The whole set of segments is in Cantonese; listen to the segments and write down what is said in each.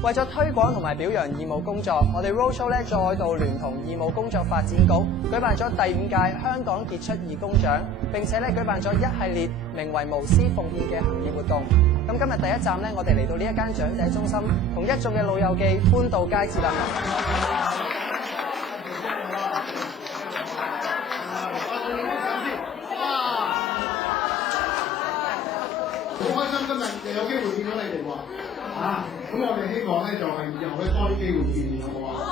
為咗推廣同埋表揚義務工作，我哋 Roadshow 咧再度聯同義務工作發展局舉辦咗第5屆香港傑出義工獎，並且咧舉辦咗一系列名為無私奉獻嘅行義活動。咁今日第一站咧，我哋嚟到呢一間長者中心，同一眾嘅老友記歡度佳節啦！好開心今日又有機會見到你哋喎，咁我哋希望咧就係以後咧多啲機會見面，好唔好啊？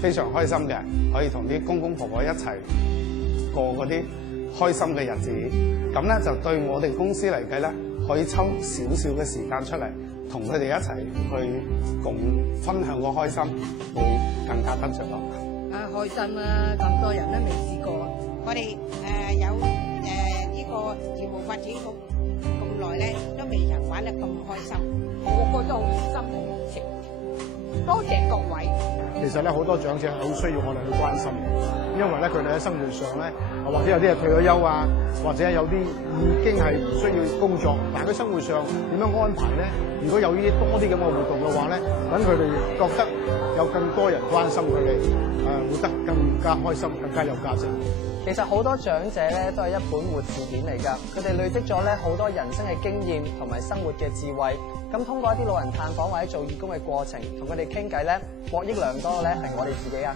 非常開心嘅，可以同啲公公婆婆一齊過嗰啲開心嘅日子，咁咧就對我哋公司嚟計咧，可以抽少少嘅時間出嚟，同佢哋一齊去共分享個開心，會更加得着咯。開心啦！咁多人都未試過，我哋有呢個業務發展局咁耐咧，都未曾玩得咁開心，個個都好心好熱情，多謝各位。其實咧好多長者係好需要我哋去關心嘅，因為咧佢哋喺生活上咧，或者有啲係退咗休啊，或者有啲已經係唔需要工作，但係佢生活上點樣安排咧？如果有呢啲多啲咁嘅活動嘅話咧，等佢哋覺得有更多人關心佢哋，活得更加開心，更加有價值。其實好多長者咧都係一本活字典嚟㗎，佢哋累積咗咧好多人生嘅經驗同埋生活嘅智慧。咁通過一啲老人探訪或者做義工嘅過程，同佢哋傾偈咧，獲益良多咧係我哋自己啊！